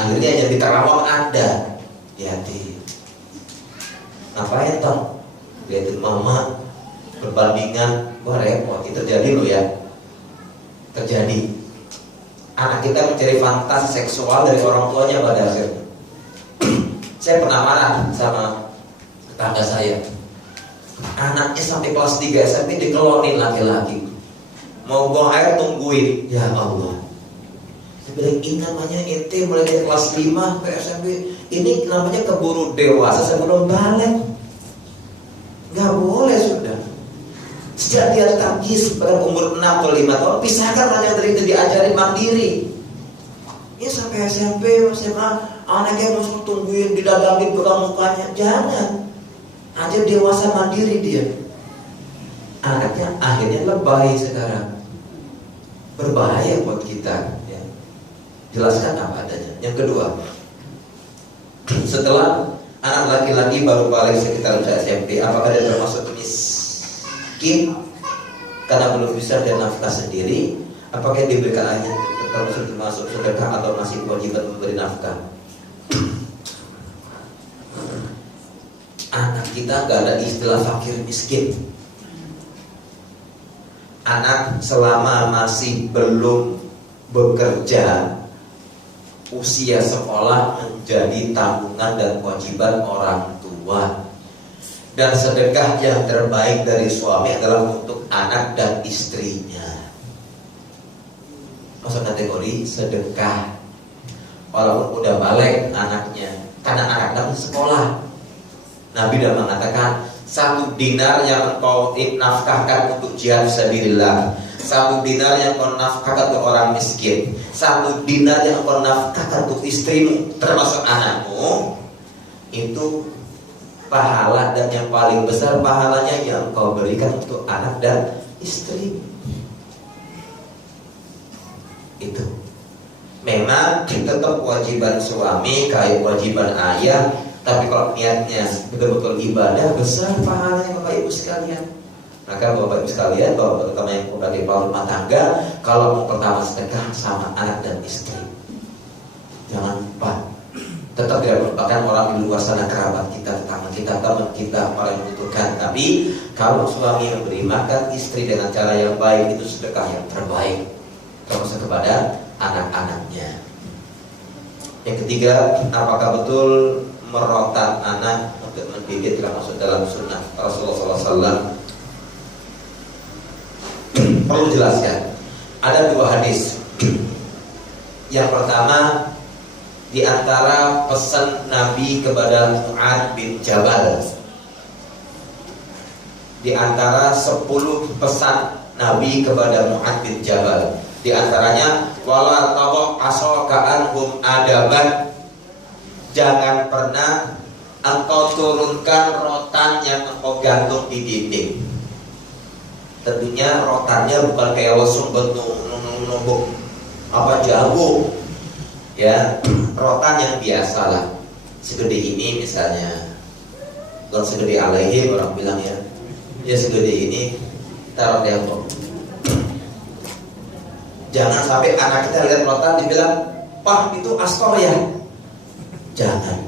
Akhirnya yang di Karawang ada. Hati-hati. Ngapain toh? Lihatin mama berbandingan, wah repot. Itu terjadi loh ya. Terjadi. Anak kita mencari fantasi seksual dari orang tuanya pada akhirnya. Saya pernah marah sama tetangga saya. Anaknya sampai kelas 3 SMP dikelonin laki-laki. Mau buang air tungguin. Ya Allah. Saya bilang ini namanya ente mulai dari kelas 5 ke SMP. Ini namanya keburu dewasa sebelum balik. Gak boleh sudah. Sejak dia tangkis pada umur 6 atau 5 tahun, pisahkan anak dari itu, diajarin mandiri. Ini sampai SMP, SMA, anaknya mesti tungguin, didadangin pegang mukanya. Jangan. Aja dewasa mandiri dia. Anaknya akhirnya lebay sekarang. Berbahaya buat kita ya. Jelaskan apa adanya. Yang kedua, setelah anak laki-laki baru balik sekitar usia SMP, apakah dia termasuk miskin karena belum bisa dia nafkah sendiri? Apakah diberikan hanya termasuk sedekah atau masih kewajiban memberi nafkah? Anak kita gak ada istilah fakir miskin. Anak selama masih belum bekerja, usia sekolah menjadi tanggungan dan kewajiban orang tua. Dan sedekah yang terbaik dari suami adalah untuk anak dan istrinya. Masuk kategori sedekah. Walaupun udah balik anaknya, karena anaknya sekolah. Nabi sudah mengatakan 1 dinar yang engkau nafkahkan untuk jihad fisabilillah, 1 dinar yang engkau nafkahkan untuk orang miskin, 1 dinar yang engkau nafkahkan untuk istrimu termasuk anakmu, itu pahala, dan yang paling besar pahalanya yang engkau berikan untuk anak dan istri. Itu memang tetap kewajiban suami kayak kewajiban ayah. Tapi kalau niatnya betul-betul ibadah, besar pahalanya Bapak Ibu sekalian. Maka Bapak Ibu sekalian, Bapak terutama yang udah di rumah tangga, kalau mau pertama sedekah sama anak dan istri, jangan lupa. Tetap tidak merupakan orang di luar sana, kerabat kita, tetangga kita, teman kita, orang yang membutuhkan. Tapi kalau suami memberi makan istri dengan cara yang baik, itu sedekah yang terbaik, termasuk kepada anak-anaknya. Yang ketiga, apakah betul merotan anak untuk mendidik tidak masuk dalam sunnah Rasulullah SAW? Perlu jelaskan. Ada 2 hadis. Yang pertama, di antara pesan Nabi kepada Mu'adz bin Jabal, di antara 10 pesan Nabi kepada Mu'adz bin Jabal, di antaranya wala tawa asaka anhum adaban, jangan pernah engkau turunkan rotan yang engkau gantung di dinding. Tentunya rotannya bukan kayak lesung numbuk apa jago, ya, rotan yang biasa lah, segede ini misalnya, bukan segede alaihim orang bilang ya, ya segede ini taruh tembok. Jangan sampai anak kita lihat rotan dibilang, "Pak, itu astor ya." Jangan.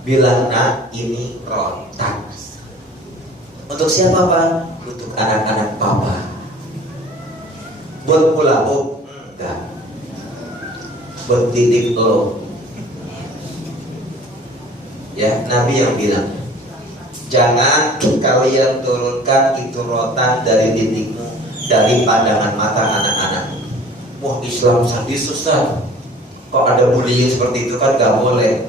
Bilang, "Nak, ini rotan." Untuk siapa, Pak? Untuk anak-anak Papa. Buat pulau? Enggak. Buat titik lo. Ya, Nabi yang bilang, jangan kalian turunkan itu rotan dari titikmu, dari pandangan mata anak-anakmu. Wah, Islam sadis, Ustaz. Kok ada bullying seperti itu? Kan gak boleh.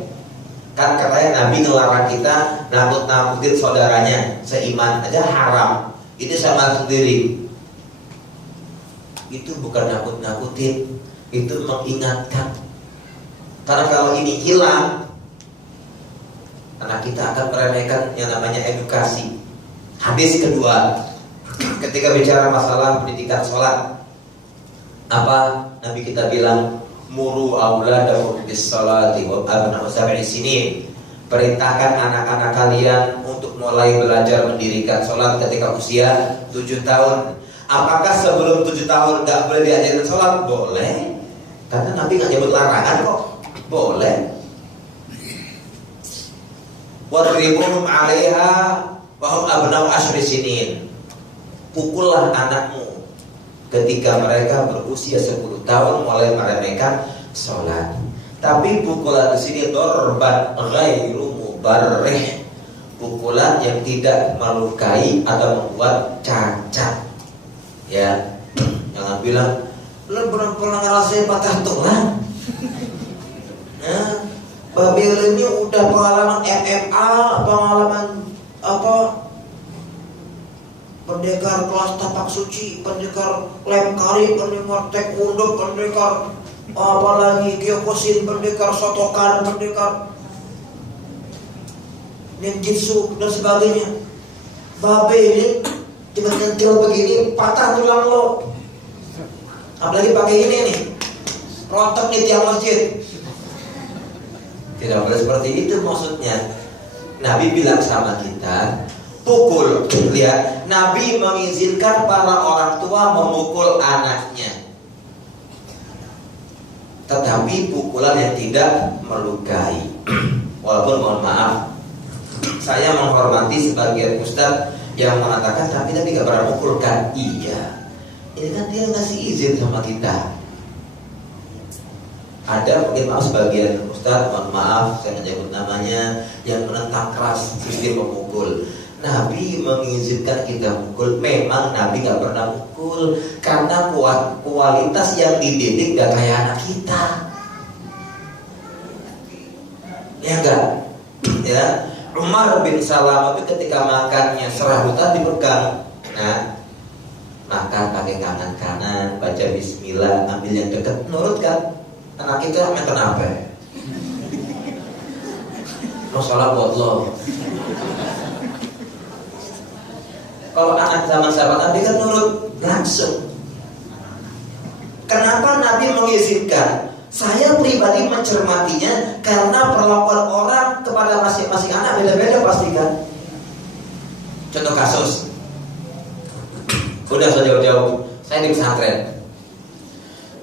Kan katanya Nabi ngelarang kita nakut-nakutin saudaranya seiman aja haram. Ini sama sendiri. Itu bukan nakut-nakutin, itu mengingatkan. Karena kalau ini hilang, anak kita akan meremehkan yang namanya edukasi. Hadis kedua, ketika bicara masalah pendidikan sholat, apa Nabi kita bilang? Muru auladakum bis salati wa abna'u sab'i sinin. Perintahkan anak-anak kalian untuk mulai belajar mendirikan sholat ketika usia 7 tahun. Apakah sebelum 7 tahun gak boleh diajarin sholat? Boleh. Karena Nabi gak nyebut larangan kok. Boleh. Wadribuhum 'alaiha wa hum abna'u 10 sinin. Pukullah anakmu ketika mereka berusia 10 tahun mulai meremehkan sholat. Tapi pukulan di sini dorban ghairu mubarrih, pukulan yang tidak melukai atau membuat cacat. Ya, jangan bilang lu pernah ngerasain patah tulang. Nah, Babil ini udah pengalaman MMA, pengalaman apa? Pendekar kelas tapak suci, pendekar lem kari, pendekar taekwondo, pendekar apalagi Kyokushin, pendekar Shotokan, pendekar ninjutsu dan sebagainya. Babe ini dengan nyentil begini patah tulang lo. Apalagi pakai ini nih, rontok di tiang masjid. Tidak boleh seperti itu maksudnya. Nabi bilang sama kita, pukul. Lihat, Nabi mengizinkan para orang tua memukul anaknya, tetapi pukulan yang tidak melukai. Walaupun mohon maaf, saya menghormati sebagian ustaz yang mengatakan tapi gak pernah mukulkan. Iya, ini kan dia ngasih izin sama kita. Ada mungkin maaf sebagian ustaz, mohon maaf saya menyebut namanya, yang menentang keras sistem memukul. Nabi mengizinkan kita mukul. Memang Nabi gak pernah mukul karena kualitas yang dididik gak kayak anak kita. Ya enggak? Ya, Umar bin Salam itu ketika makannya serabutan dipegang. Nah, makan pakai kanan, baca bismillah, ambil yang dekat, nurut kan? Anak kita makan apa? Masalah buat lo. Kalau anak zaman sahabat Nabi kan nurut langsung. Kenapa Nabi mengizinkan? Saya pribadi mencermatinya karena perlakuan orang kepada masing-masing anak beda-beda pasti kan. Contoh kasus, udah jauh-jauh, saya di pesantren.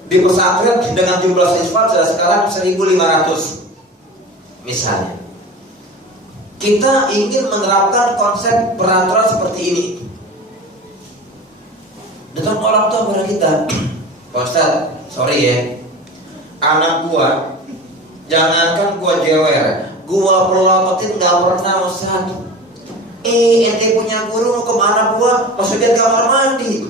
Di pesantren dengan jumlah siswa sekarang 1.500 misalnya. Kita ingin menerapkan konsep peraturan seperti ini. Datang orang tua kepada kita, Pak Ustaz, sorry ya, anak gua, jangankan gua jewer, gua pelototin gak pernah Ustaz. Ente punya guru mau kemana gua? Masukin kamar mandi.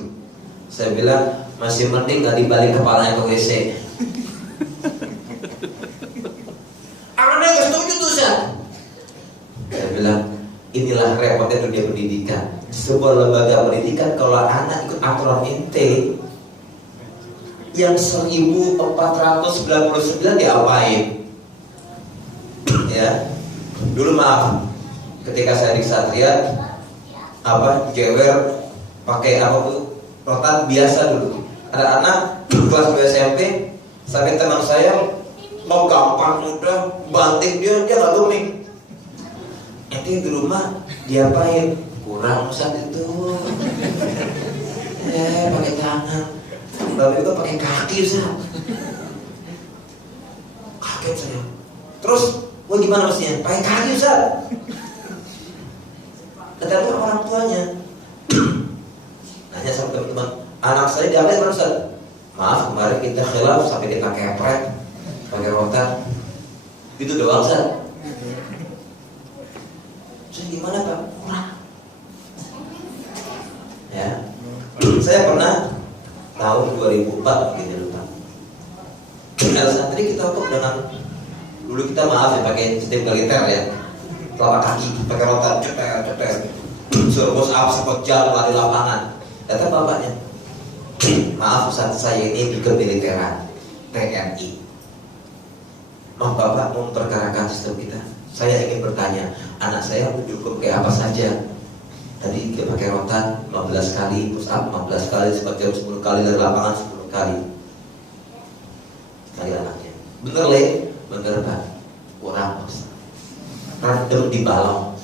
Saya bilang, masih mending gak dibalik kepalanya ke WC. Anak gak setuju tuh Ustaz. Saya bilang, inilah repotnya dunia pendidikan. Sebuah lembaga pendidikan kalau anak ikut aturan ente yang 1499 diapain? Ya, dulu maaf, ketika saya di Satria, jewer pakai rotan biasa dulu. Ada anak kelas 2 SMP, sampai teman saya mau gampang udah banting dia nggak geming. Nanti di rumah diapain? Kurang Ustaz itu. Pakai tangan. Bapak juga pakai kaki Ustaz. Kaget saya. Terus, gua gimana mestinya? Pakai kaki Ustaz. Tetapi orang tuanya nanya sama teman-teman, anak saya diambil mana Ustaz? Maaf, kemarin kita khilaf sampai kita kepret pakai rotan. Gitu doang Ustaz. Terus gimana Pak? Kurang. Ya, saya pernah tahun 2004 gitu lupa. Santri kita untuk dengan dulu kita maaf ya pakai sistem militer ya, telapak kaki pakai rotan ceter, suruh push up sekot jam lari lapangan. Kata bapaknya, maaf Ustaz, saya ini di kemiliteran TNI. Maaf Bapak mau memperkarakan sistem kita. Saya ingin bertanya, anak saya cukup kayak apa saja? Tadi dia pakai rotan 15 kali, push up 15 kali, seperti 10 kali dari lapangan 10 kali. Sekali anaknya. Bener Le? Bener Pak? Kurang Ustaz. Rendem di balong.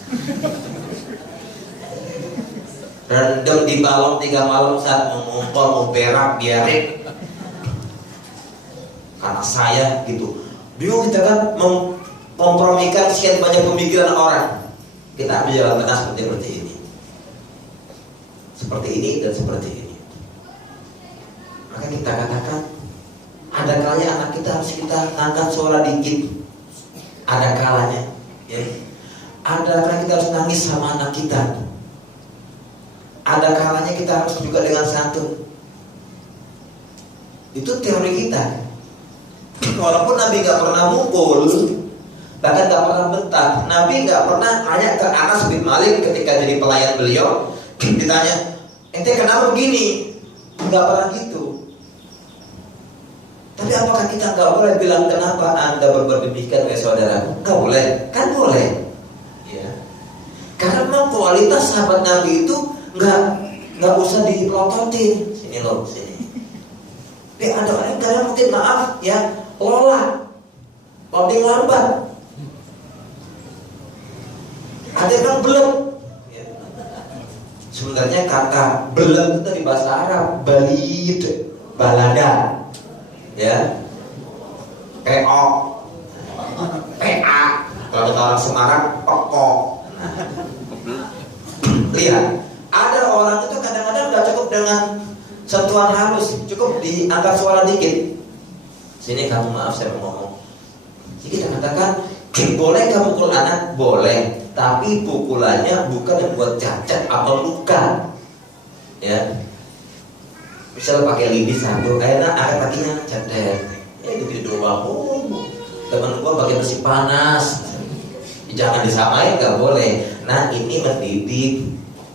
Rendem di balong 3 malam saat mengumpul, mau berak, biarin. Karena saya gitu. Bingung kita kan memkompromikan sekian banyak pemikiran orang. Kita ambil jalan tengah seperti ini. Seperti ini dan seperti ini. Maka kita katakan, ada kalanya anak kita harus kita angkat suara dikit. Ada kalanya, ya. Ada kalanya kita harus nangis sama anak kita. Ada kalanya kita harus juga dengan santun. Itu teori kita. Walaupun Nabi nggak pernah mukul, bahkan nggak pernah bentak. Nabi nggak pernah tanya ke Anas bin Malik ketika jadi pelayan beliau, ditanya, ente kenapa begini? Nggak pernah gitu. Tapi apakah kita nggak boleh bilang kenapa anda berbuat demikian, saudara? Nggak boleh, kan boleh. Ya. Karena memang kualitas sahabat Nabi itu nggak usah dipelototin. Sini loh, sini. Ada orang yang kadang mungkin maaf ya, lola, loading lambat. Ada yang bilang belum. Ya. Sebenarnya kata belum itu dari bahasa Arab, balid, balada, ya, PO, PA. Kalau kata orang Semarang, pokok. Lihat, ada orang itu kadang-kadang nggak cukup dengan sentuhan halus, cukup diangkat suara dikit. Sini kamu, maaf saya mau ngomong. Jadi kita katakan, boleh kamu pukul anak, boleh, tapi pukulannya bukan yang buat cacat atau luka. Ya, misal pakai lidi satu, akhirnya angkat kakinya cacat. Gitu doang. Teman gua pakai besi panas. Jangan disamain, nggak boleh. Nah ini mendidik.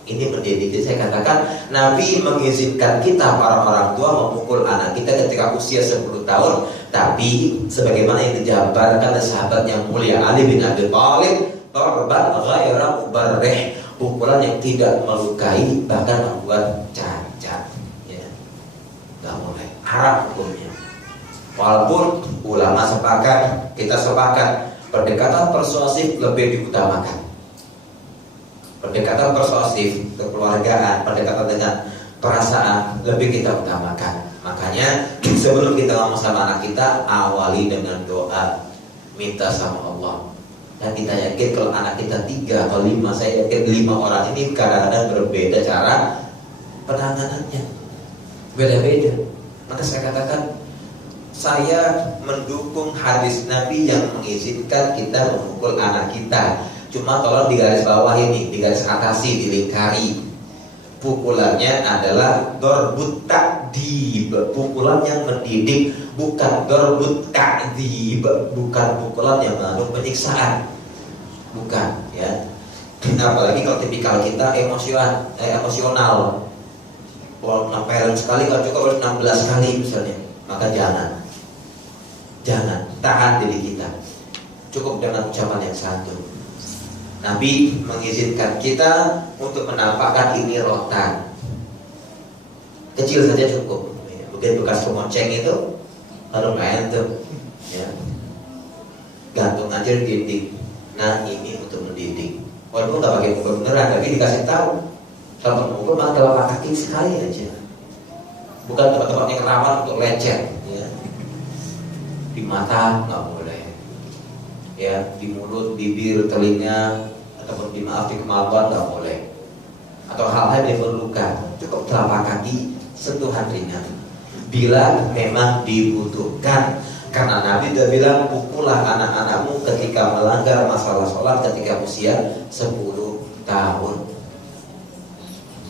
Ini mendidik. Jadi saya katakan Nabi mengizinkan kita para orang tua memukul anak kita ketika usia 10 tahun. Tapi sebagaimana yang dijabarkan oleh sahabat yang mulia Ali bin Abi Thalib, darban ghairu mubarrih, pukulan yang tidak melukai bahkan membuat cacat. Ya, nggak boleh. Haram hukumnya. Walaupun ulama sepakat, kita sepakat pendekatan persuasif lebih diutamakan. Pendekatan persuasif, kekeluargaan, pendekatan dengan perasaan lebih kita utamakan. Makanya sebelum kita ngomong sama anak kita, awali dengan doa, minta sama Allah. Dan kita yakin kalau anak kita 3 atau 5, saya yakin 5 orang ini kadang-kadang berbeda cara penanganannya, beda-beda. Maka saya katakan, saya mendukung hadis Nabi yang mengizinkan kita memukul anak kita. Cuma tolong digaris bawah ini, digaris atasi, dilingkari. Pukulannya adalah dorbut ta'dib, pukulan yang mendidik, bukan dorbut ta'dib, bukan pukulan yang mengandung penyiksaan, bukan, ya. Apalagi kalau tipikal kita emosional. Kalau nampelin sekali kalau cukup 16 kali misalnya, maka jangan tahan diri kita. Cukup dengan ucapan yang satu. Nabi mengizinkan kita untuk menampakkan ini rotan kecil saja cukup. Mungkin bekas kemoceng itu kalau main tuh, ya, gantung aja di dinding. Nah ini untuk mendidik. Walaupun nggak pakai pukul beneran, tapi dikasih tahu. Kalau pukul maka telapak kaki sekali aja. Bukan tempat-tempat yang rawan untuk lecet. Ya. Di mata nggak boleh. Ya, di mulut, bibir, telinga, ataupun di kemaluan nggak boleh. Atau hal-hal yang berluka, cukup telapak kaki, sentuhan ringan. Bila memang dibutuhkan, karena Nabi sudah bilang pukullah anak-anakmu ketika melanggar masalah sholat ketika usia 10 tahun.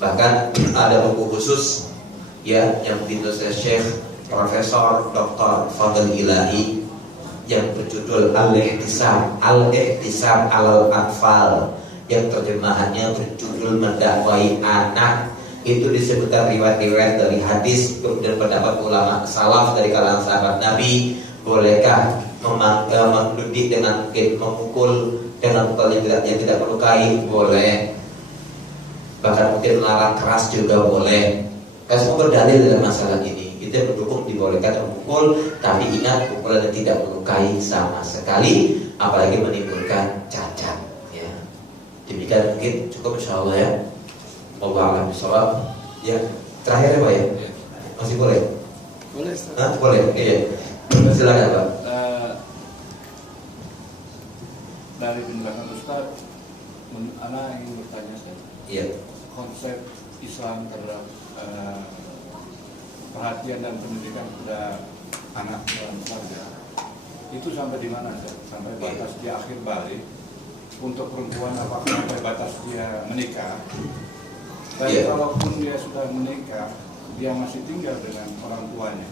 Bahkan ada buku khusus, ya, yang ditulis Syekh Profesor Dr. Fadl Ilahi yang berjudul Al-Ihtisam Al-Atfal, yang terjemahannya berjudul Mendakwai Anak. Itu disebutkan riwayat-riwayat dari hadis, kemudian pendapat ulama salaf dari kalangan sahabat Nabi. Bolehkah mendidik dengan memukul dengan pukul yang tidak melukai? Boleh. Bahkan mungkin melarang keras juga boleh. Semua berdalil dalam masalah ini. Itu yang mendukung dibolehkan memukul, tapi ingat pukulan yang tidak melukai sama sekali, apalagi menimbulkan cacat. Ya. Demikian mungkin cukup insyaallah ya. Allah alam bisawab. Ya, terakhir ya Pak ya. Masih boleh? Boleh. Boleh. Iya. Silakan Pak. dari penjelasan Ustaz, anak ingin bertanya konsep Islam terhadap perhatian dan pendidikan kepada anak dalam keluarga itu sampai di mana, Ustaz? Sampai batas dia akhir balik untuk perempuan, apakah sampai batas dia menikah? Dan kalaupun dia sudah menikah, dia masih tinggal dengan orang tuanya,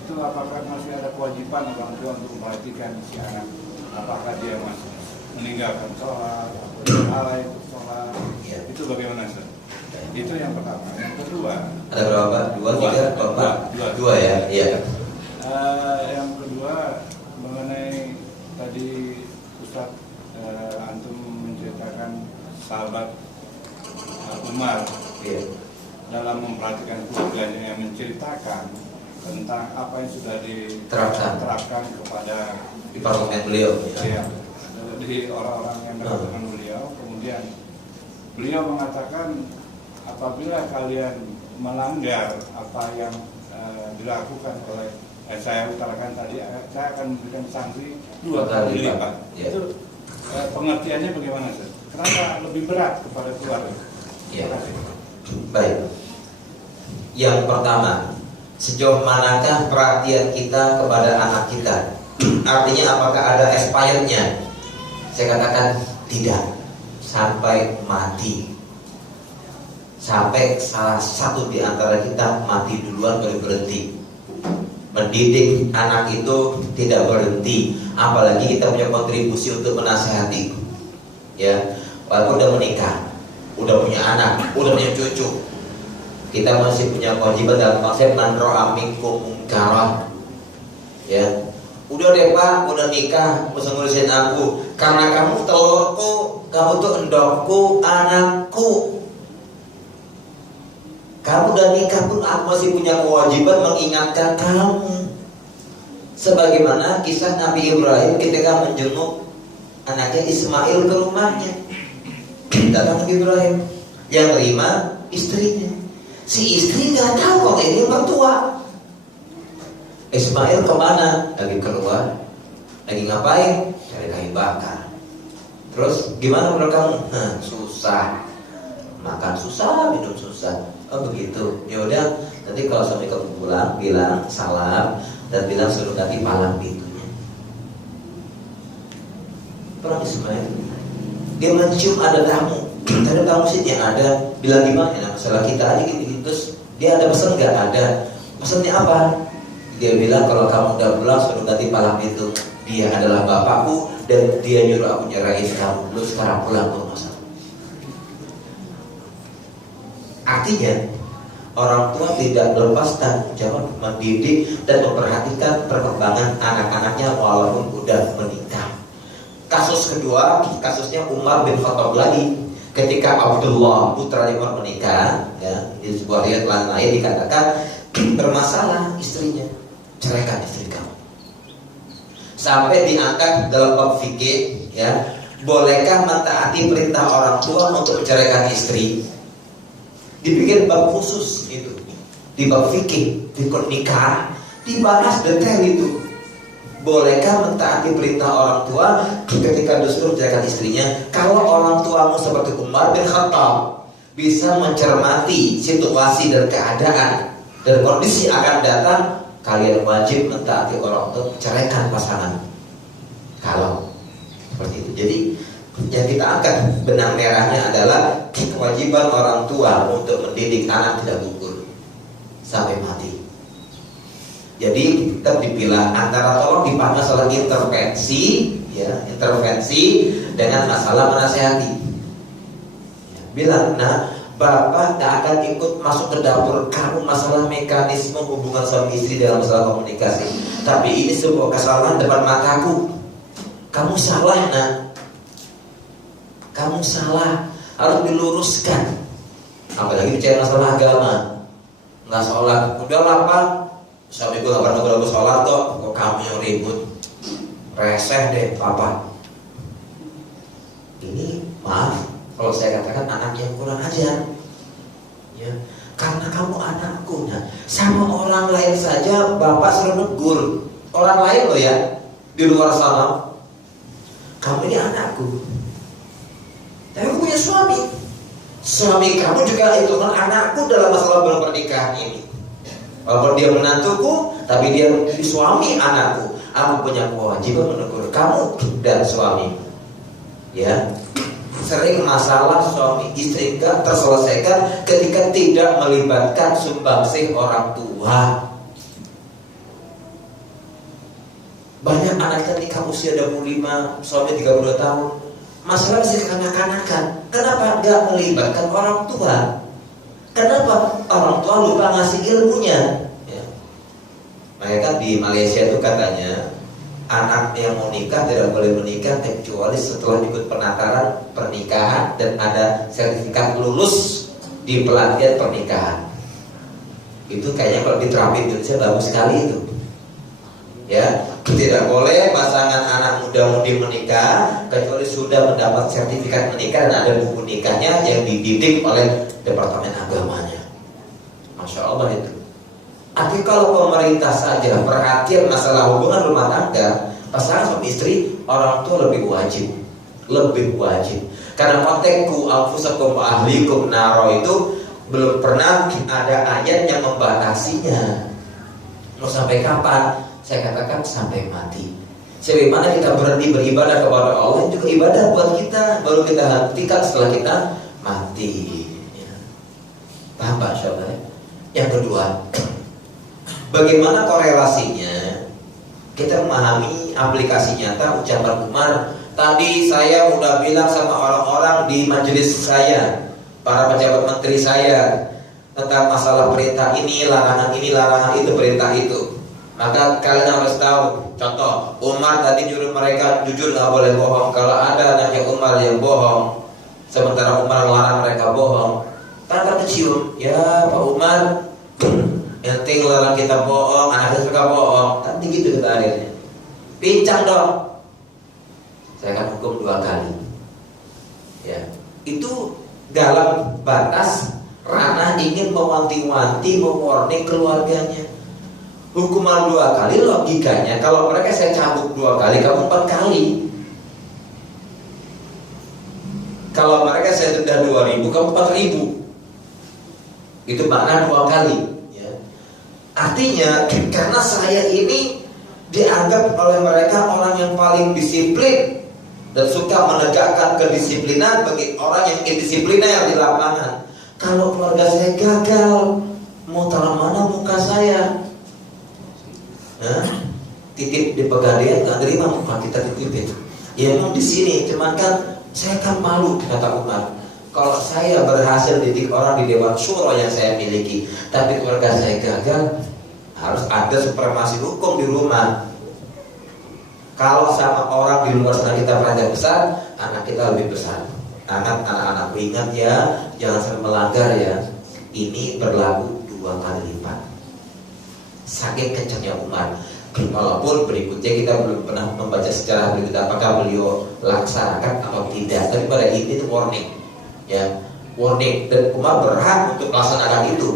itu apakah masih ada kewajiban orang tua untuk memperhatikan si anak? Apakah dia masih meninggalkan sholat atau lalai untuk sholat? Itu bagaimana, Ustaz? Itu yang pertama. Yang kedua, ada berapa? Dua ya. Iya. Yang kedua mengenai tadi Ustaz antum menceritakan sahabat Umar dalam memperhatikan keluarganya, yang menceritakan tentang apa yang sudah diterapkan kepada di parlemen beliau, di orang-orang yang dekat dengan beliau. Kemudian beliau mengatakan, apabila kalian melanggar apa yang dilakukan oleh saya utarakan tadi, saya akan memberikan sanksi 2 kali lipat. Itu pengertiannya bagaimana, Sir? Kenapa lebih berat kepada keluarga? Baik. Yang pertama, sejauh manakah perhatian kita kepada anak kita? Artinya apakah ada expirednya? Saya katakan tidak, sampai mati. Sampai salah satu di antara kita mati duluan baru berhenti. Mendidik anak itu tidak berhenti, apalagi kita punya kontribusi untuk menasihati. Walaupun udah menikah, udah punya anak, udah punya cucu, kita masih punya kewajiban dalam konsep man ra'a minkum munkaran. Udah deh Pak, udah nikah, usah ngurusin aku, karena kamu telurku, kamu tuh endokku, anakku. Kamu udah nikah pun aku masih punya kewajiban mengingatkan kamu. Sebagaimana kisah Nabi Ibrahim ketika menjenguk anaknya Ismail ke rumahnya. Datang Nabi Ibrahim, yang terima istrinya. Si istri nggak tahu kalau ini mertua. Ismail kemana? Lagi keluar. Lagi ngapain? Cari kayu bakar. Terus gimana menurut kamu? Susah. Makan susah, minum susah. Oh begitu. Ya udah, nanti kalau sampai kamu pulang bilang salam dan bilang suruh ganti palang pintunya. Perang Ismail, dia mencium ada tamu. Ada tamu sih yang ada. Bilang gimana? Masalah kita aja gitu. Terus dia ada pesan nggak? Ada. Pesannya apa? Dia bilang kalau kamu udah pulang suruh ganti palang pintu. Dia adalah bapakku dan dia nyuruh aku nyerahin kamu. Lu sekarang pulang ke rumah. Artinya orang tua tidak lepas tanggung jawab mendidik dan memperhatikan perkembangan anak-anaknya walaupun udah menikah. Kasus kedua, kasusnya Umar bin Khattab lagi. Ketika Abdullah putra Umar menikah, di sebuah riwayat lain dikatakan bermasalah istrinya, ceraikan istri kamu. Sampai diangkat dalam bab fikih, bolehkah mentaati perintah orang tua untuk menceraikan istri? Dibikin bab khusus itu di bab fikih, di nikah dibahas detail itu. Bolehkah mentaati perintah orang tua ketika disuruh menceraikan istrinya? Kalau orang tuamu seperti Umar bin Khattab bisa mencermati situasi dan keadaan dan kondisi akan datang, kalian wajib mentaati orang tua menceraikan pasangan. Kalau seperti itu, jadi yang kita angkat benang merahnya adalah kewajiban orang tua untuk mendidik anak tidak gugur sampai mati. Jadi kita dipilah antara tolong dipahami masalah intervensi, intervensi dengan masalah menasehati. Bilang, Bapak gak akan ikut masuk ke dapur kamu masalah mekanisme hubungan suami istri dalam masalah komunikasi. Tapi ini sebuah kesalahan depan mataku. Kamu salah, kamu salah, harus diluruskan. Apalagi bicara masalah agama, nggak sholat, udahlah Pak, suami gue nggak pernah gue sholat kok kamu yang ribut, reseh deh Papa. Ini maaf kalau saya katakan anak yang kurang ajar, karena kamu anakku, sama orang lain saja Bapak suruh negur, orang lain loh di luar sana. kamu ini anakku, tapi aku punya suami. Suami kamu juga itu kan anakku dalam masalah belum pernikahan ini. Walaupun dia menantuku, tapi dia suami anakku. Aku punya kewajiban menegur kamu dan suami. Ya, sering masalah suami istri gak terselesaikan ketika tidak melibatkan sumbangsih orang tua. Banyak anak ketika usia 25, suami 32 tahun, masalah masih kekanak-kanakan. Kenapa gak melibatkan orang tua? Kenapa orang tua lupa ngasih ilmunya? Ya. Makanya di Malaysia itu katanya anak yang mau nikah tidak boleh menikah kecuali setelah ikut penataran pernikahan dan ada sertifikat lulus di pelatihan pernikahan. Itu kayaknya kalau diterapin di Indonesia bagus sekali itu. Ya, tidak boleh pasangan anak muda-mudi menikah kecuali sudah mendapat sertifikat menikah dan ada buku nikahnya yang dididik oleh Departemen Agamanya. Masya Allah itu. Tapi kalau pemerintah saja perhatian masalah hubungan rumah tangga, pasangan suami istri, orang tua lebih wajib. Karena kontekku anfusakum wa ahlikum naro itu belum pernah ada ayat yang membatasinya. Mau sampai kapan? Saya katakan sampai mati. Sebagaimana kita berhenti beribadah kepada Allah, itu juga ibadah buat kita. Baru kita hentikan setelah kita mati. Ya. Paham Pak Saudara? Yang kedua, bagaimana korelasinya kita memahami aplikasi nyata ucapan Umar. Tadi saya udah bilang sama orang-orang di majelis saya, para pejabat menteri saya, tentang masalah perintah ini, larangan itu, perintah itu. Maka kalian harus tahu. Contoh, Umar tadi nyuruh mereka jujur, gak boleh bohong. Kalau ada anaknya Umar yang bohong, sementara Umar melarang mereka bohong, tanpa kecium, ya Pak Umar, yang penting larang kita bohong, anaknya suka bohong. Nanti gitu kita akhirnya pincang dong. Saya akan hukum 2 kali. Ya, itu dalam batas ranah ingin mewanti-wanti, mewarning keluarganya. Hukuman 2 kali logikanya, kalau mereka saya cambuk 2 kali, kamu 4 kali. Kalau mereka saya denda 2.000, kamu 4.000. Itu makna 2 kali. Ya. Artinya karena saya ini dianggap oleh mereka orang yang paling disiplin dan suka menegakkan kedisiplinan bagi orang yang indisipliner di lapangan. Kalau keluarga saya gagal, mau taruh mana muka saya? Titip di Pegadaian nggak terima muka kita titipin. Ya memang di sini, cuman kan saya kan malu, kata Umar. Kalau saya berhasil didik orang di Dewan Syuro yang saya miliki, tapi keluarga saya gagal, harus ada supremasi hukum di rumah. Kalau sama orang di luar sana kita perancang besar, anak kita lebih besar. Anak-anakku ingat ya, jangan sampai melanggar ya. Ini berlaku 2 kali lipat. Saking kencangnya Umar. Walaupun berikutnya kita belum pernah membaca sejarah berikutnya apakah beliau laksanakan atau tidak. Tapi pada ini itu warning, ya, warning. Dan Umar berhak untuk melaksanakan itu.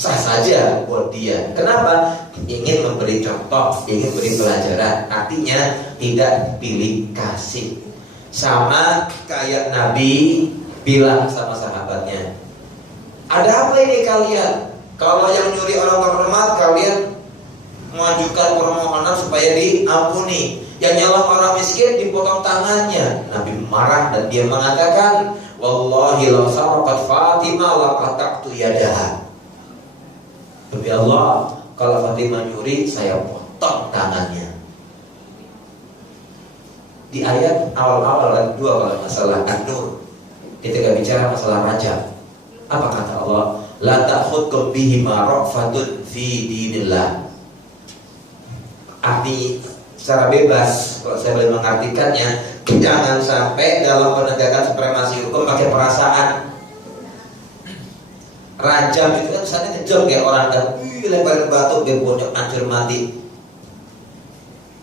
Sah saja buat dia. Kenapa? Ingin memberi contoh, ingin beri pelajaran. Artinya tidak pilih kasih. Sama kayak Nabi bilang sama sahabatnya, ada apa ini kalian? Kalau yang nyuri orang terhormat, kalian mengajukan permohonan supaya diampuni. Yang nyolong orang miskin dipotong tangannya. Nabi marah dan dia mengatakan, wallahi law sarqat Fatimah laqata'tu yadaha. Demi Allah, kalau Fatimah nyuri, saya potong tangannya. Di ayat awal-awal ayat 2 kalau masalah An-Nur, ketika bicara masalah rajam, apa kata Allah? La ta'khudkum bihima ra'fatun fi dinillah. Arti secara bebas, kalau saya boleh mengartikannya, jangan sampai dalam penegakan supremasi hukum pakai perasaan. Rajam itu kan misalnya kejam kayak orang kan, lemparin batu biar bonyok hancur mati.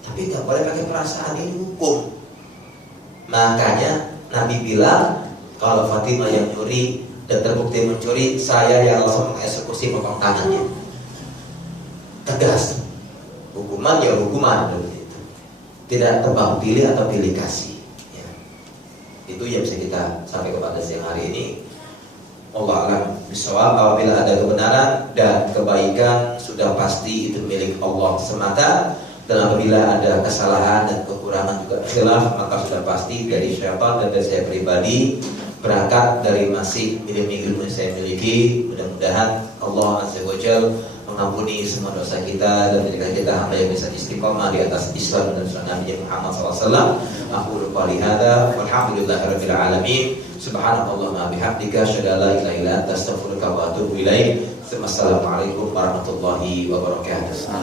Tapi nggak boleh pakai perasaan, ini hukum. Makanya Nabi bilang, kalau Fatimah yang nyuri dan terbukti mencuri, saya yang langsung mengeksekusi potong tangannya. Tegas. Hukuman ya hukuman begitu. tidak tebang pilih atau pilih kasih. Ya. Itu yang bisa kita sampai kepada siang hari ini. Allah alam bisawab. Apabila ada kebenaran dan kebaikan sudah pasti itu milik Allah semata, dan apabila ada kesalahan dan kekurangan juga khilaf, maka sudah pasti dari syaitan dan dari saya pribadi, berangkat dari masih ilmu yang saya miliki. Mudah-mudahan Allah Azza wa Jalla mengampuni semua dosa kita dan menjadikan kita hamba yang bisa istiqamah di atas Islam dan sunnah Nabi Muhammad SAW. Aku qali hadza walhamdulillahirabbil alamin. Subhanallah bihamdika asyhadu an la ilaha illa anta astaghfiruka wa atubu ilaik. Assalamualaikum warahmatullahi wabarakatuh.